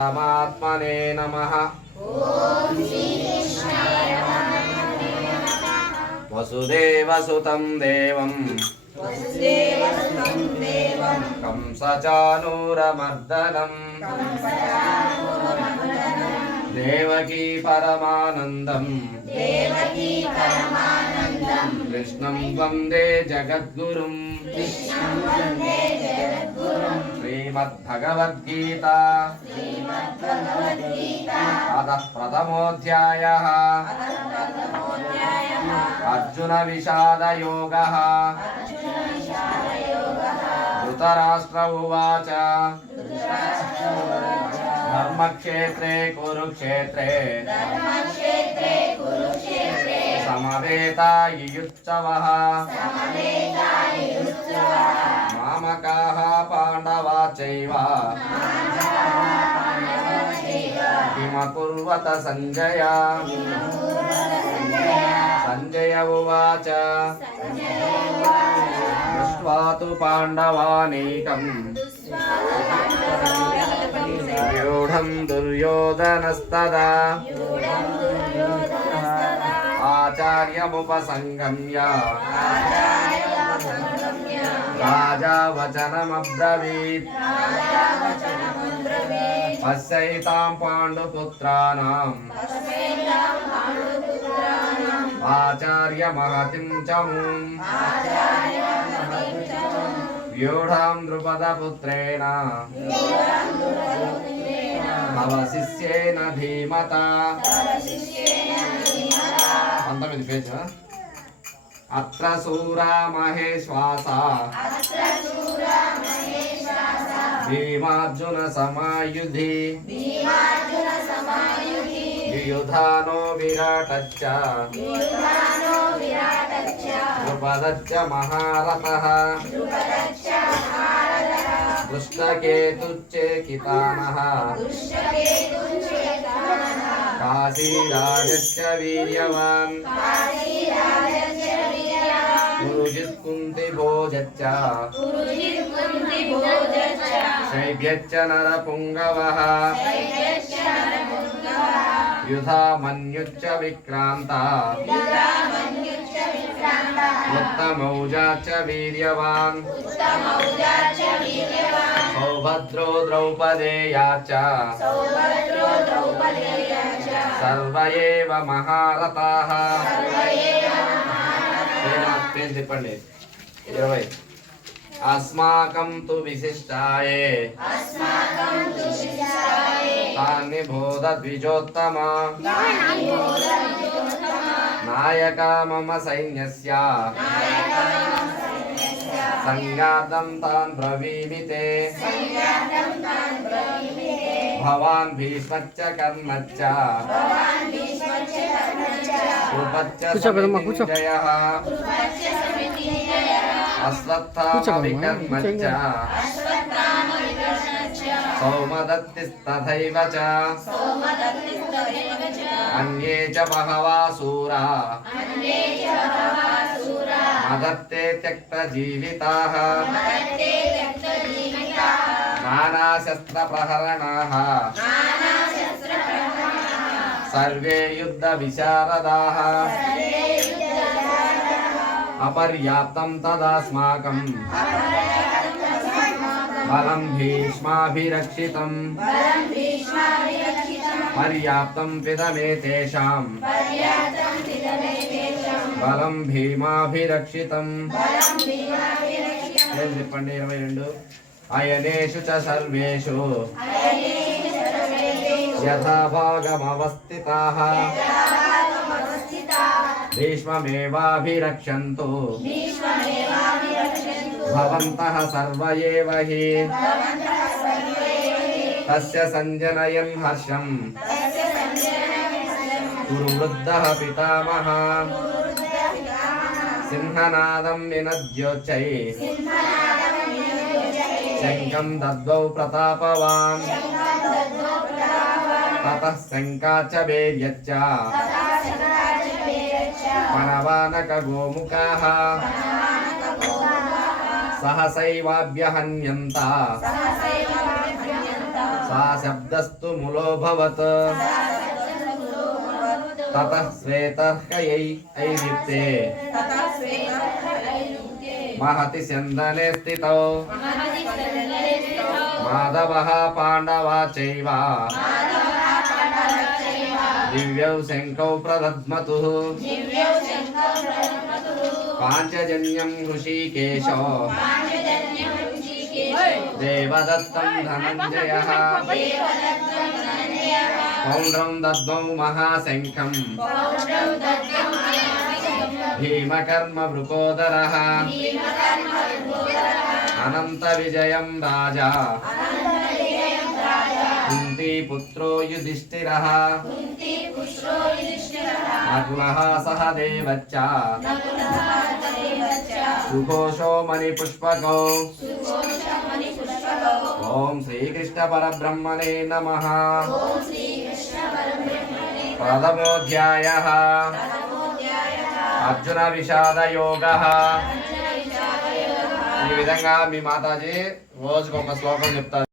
परमात्मने नमः। वसुदेवसुतं देवं कंसचानूरमर्दनं देवकी परमानन्दं कृष्णं वन्दे जगद्गुरुं। श्रीमद्भगवद्गीता अतः प्रथमोऽध्यायः अर्जुन विषाद योगः। धृतराष्ट्र उवाच धर्मक्षेत्रे कुरुक्षेत्रे समवेतायुयुत्सवः। मामकाः पाण्डवाश्चैव किमकुर्वत सञ्जय। सञ्जय उवाच दृष्ट्वा तु पाण्डवानीकं व्यूढं दुर्योधनस्तदा आचार्यमुपसंगम्य राजा वचनमब्रवीत्। पश्यैतां पाण्डुपुत्राणाम् आचार्यमहतिं च मूम्। व्यूढां द्रुपदपुत्रेण तव शिष्येन धीमता। 19 पेज। अत्र शूरा महेश्वासा भीमार्जुन समायुधि। युयुधानो विराटश्च द्रुपदश्च महारथः। दृष्टकेतुश्चेकितानः काशीराजश्च वीर्यवान्। पुरुजित् कुन्तिभोजश्च शैब्यश्च नरपुङ्गवः। युधामन्युश्च विक्रान्ता उत्तमौजाश्च वीर्यवान्। सौभद्रो द्रौपदेयाश्च सर्व एव महारथाः। చెప్పండి 20 अस्माकं तु विशिष्टाये तानि बोध द्विजोत्तम। नायका मम सैन्यस्य संज्ञातं तान् ब्रवीमि ते। भवान् भीष्मश्च कर्णश्च कृपश्च समितिञ्जयः अश्वत्थामविकर्मश्च सौमदत्तिस्तथैव च। अन्ये च बहवः शूरा मदत्ते त्यक्तजीविताः। नानाशस्त्रप्रहरणाः सर्वे युद्धविशारदाः। अपर्याप्तं तदास्माकं बलं भीष्माभिरक्षितं। पर्याप्तं पिदमेतेषां बलं भीमाभिरक्षितं। చెప్పండి 22 अयनेषु च सर्वेषु यथा भागमवस्थिताः भीष्ममेवाभिरक्षन्तु भवन्तः सर्व एव हि। तस्य सञ्जनयन् हर्षं कुरुवृद्धः पितामहः। सिंहनादं विनद्योच्चै शङ्खं दद्मौ प्रतापवान्। ततः शङ्का च वीर्यश्च पणवानकगोमुखाः सहसैवाभ्यहन्यन्त सा शब्दस्तु मूलोऽभवत् ततः श्वेतर्कयैर्युक्ते महति स्यन्दने स्थितौ माधवः पाण्डवा चैव दिव्यौ शङ्खौ प्रदध्मतुः पाञ्चजन्यं हृषीकेशो देवदत्तं धनञ्जयः पौण्ड्रं दद्मौ महाशङ्खं भीमकर्मवृकोदरः अनन्तविजयं राजा कुन्तीपुत्रो युधिष्ठिरः नकुलः सह देवच्च सुघोषो मणिपुष्पकौ ॐ श्रीकृष्ण परब्रह्मणे नमः प्रथमोऽध्यायः अर्जुन विषाद योगः ఈ విధంగా మీ మాతాజీ రోజుకొక శ్లోకం చెప్తారు.